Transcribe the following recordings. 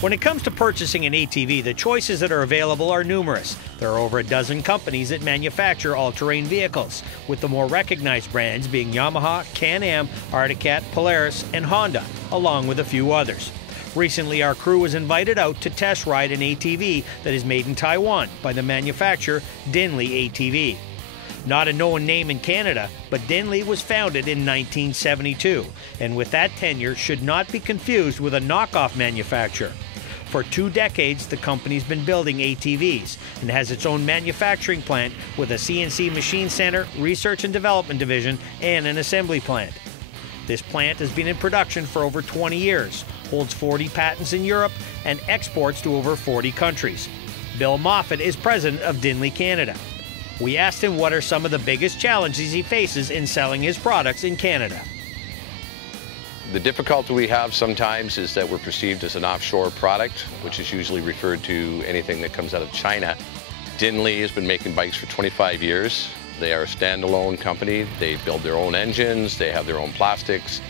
When it comes to purchasing an ATV, the choices that are available are numerous. There are over a dozen companies that manufacture all-terrain vehicles, with the more recognized brands being Yamaha, Can-Am, Arctic Cat, Polaris, and Honda, along with a few others. Recently, our crew was invited out to test ride an ATV that is made in Taiwan by the manufacturer DinliATV. Not a known name in Canada, but Dinli was founded in 1972, and with that tenure should not be confused with a knockoff manufacturer. For 2 decades, the company's been building ATVs and has its own manufacturing plant with a CNC machine center, research and development division, and an assembly plant. This plant has been in production for over 20 years, holds 40 patents in Europe, and exports to over 40 countries. Bill Moffat is president of Dinli Canada. We asked him what are some of the biggest challenges he faces in selling his products in Canada. The difficulty we have sometimes is that we're perceived as an offshore product, which is usually referred to anything that comes out of China. Dinli has been making bikes for 25 years. They are a standalone company. They build their own engines, they have their own plastics.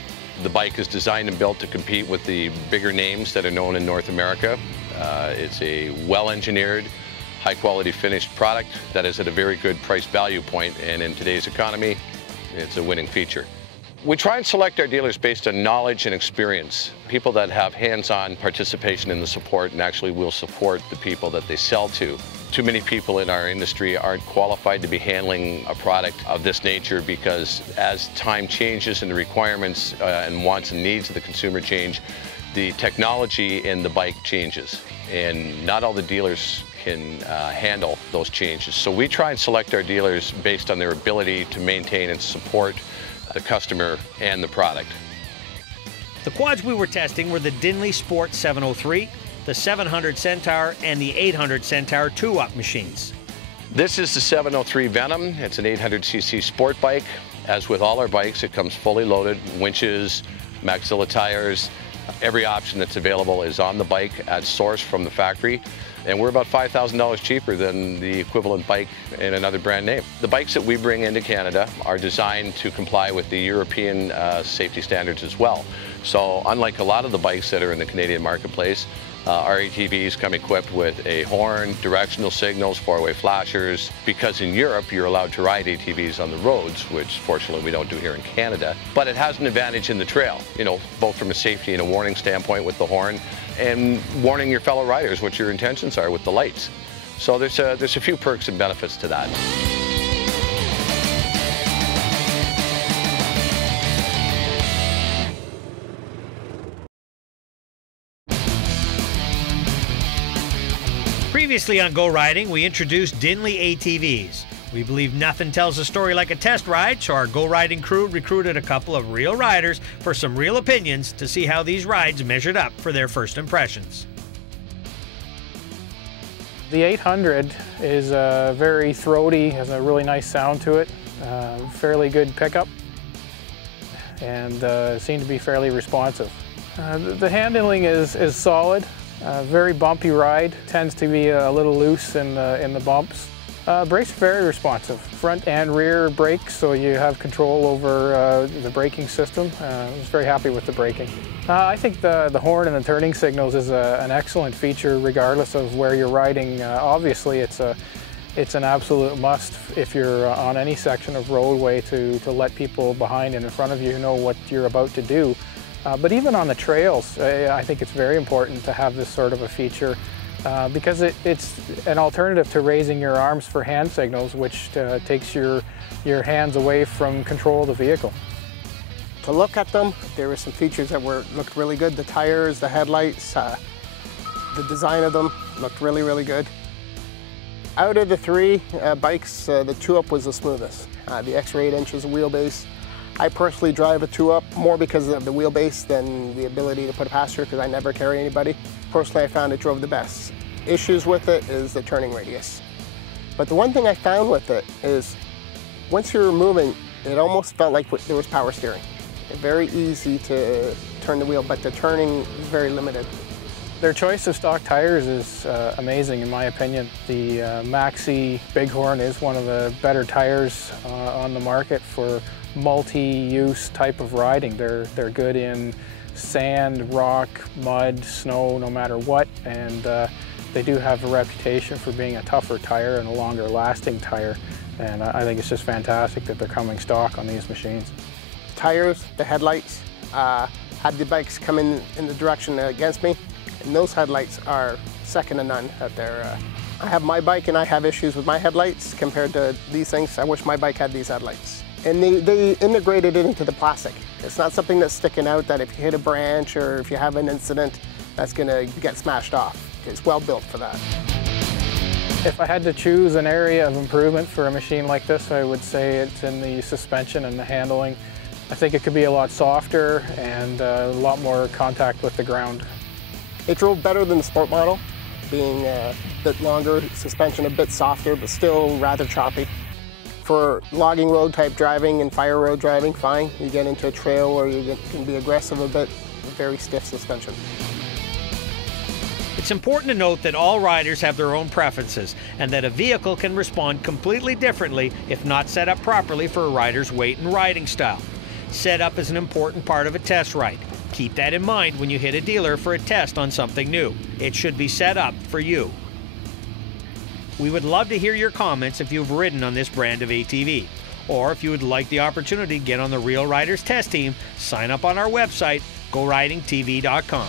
The bike is designed and built to compete with the bigger names that are known in North America. It's a well-engineered, high-quality finished product that is at a very good price-value point, and in today's economy, it's a winning feature. We try and select our dealers based on knowledge and experience, people that have hands-on participation in the support and actually will support the people that they sell to. Too many people in our industry aren't qualified to be handling a product of this nature because as time changes and the requirements and wants and needs of the consumer change, the technology in the bike changes, and not all the dealers can handle those changes. So we try and select our dealers based on their ability to maintain and support the customer and the product. The quads we were testing were the Dinli Sport 703, the 700 Centaur, and the 800 Centaur 2-up machines. This is the 703 Venom. It's an 800cc sport bike. As with all our bikes, it comes fully loaded, winches, Maxilla tires. Every option that's available is on the bike at source from the factory. And we're about $5,000 cheaper than the equivalent bike in another brand name. The bikes that we bring into Canada are designed to comply with the European safety standards as well. So unlike a lot of the bikes that are in the Canadian marketplace, our ATVs come equipped with a horn, directional signals, four-way flashers, because in Europe you're allowed to ride ATVs on the roads, which fortunately we don't do here in Canada. But it has an advantage in the trail, both from a safety and a warning standpoint with the horn, and warning your fellow riders what your intentions are with the lights. So there's a few perks and benefits to that. Previously on Go Riding, we introduced Dinli ATVs. We believe nothing tells a story like a test ride, so our Go Riding crew recruited a couple of real riders for some real opinions to see how these rides measured up for their first impressions. The 800 is very throaty, has a really nice sound to it, fairly good pickup, and seemed to be fairly responsive. The handling is solid. Very bumpy ride, tends to be a little loose in the bumps. Brakes are very responsive, front and rear brakes, so you have control over the braking system. I was very happy with the braking. I think the horn and the turning signals is an excellent feature regardless of where you're riding. Obviously it's an absolute must if you're on any section of roadway to let people behind and in front of you know what you're about to do. But even on the trails, I think it's very important to have this sort of a feature because it's an alternative to raising your arms for hand signals, which takes your hands away from control of the vehicle. To look at them, there were some features that looked really good. The tires, the headlights, the design of them looked really, really good. Out of the three bikes, the 2-up was the smoothest. The extra 8 inches of wheelbase. I personally drive a 2-up more because of the wheelbase than the ability to put a passenger because I never carry anybody. Personally, I found it drove the best. Issues with it is the turning radius. But the one thing I found with it is once you were moving, it almost felt like there was power steering. Very easy to turn the wheel, but the turning is very limited. Their choice of stock tires is amazing in my opinion. The Maxi Bighorn is one of the better tires on the market for multi-use type of riding. They're good in sand, rock, mud, snow, no matter what, and they do have a reputation for being a tougher tire and a longer lasting tire, and I think it's just fantastic that they're coming stock on these machines. Tires, the headlights, had the bikes come in the direction against me, and those headlights are second to none out there. I have my bike and I have issues with my headlights compared to these things. I wish my bike had these headlights. And they integrated it into the plastic. It's not something that's sticking out that if you hit a branch or if you have an incident, that's gonna get smashed off. It's well built for that. If I had to choose an area of improvement for a machine like this, I would say it's in the suspension and the handling. I think it could be a lot softer and a lot more contact with the ground. It drove better than the sport model, being a bit longer, suspension a bit softer, but still rather choppy. For logging road type driving and fire road driving, fine. You get into a trail or you can be aggressive a bit, very stiff suspension. It's important to note that all riders have their own preferences and that a vehicle can respond completely differently if not set up properly for a rider's weight and riding style. Setup is an important part of a test ride. Keep that in mind when you hit a dealer for a test on something new. It should be set up for you. We would love to hear your comments if you've ridden on this brand of ATV. Or if you would like the opportunity to get on the Real Riders test team, sign up on our website, GoRidingTV.com.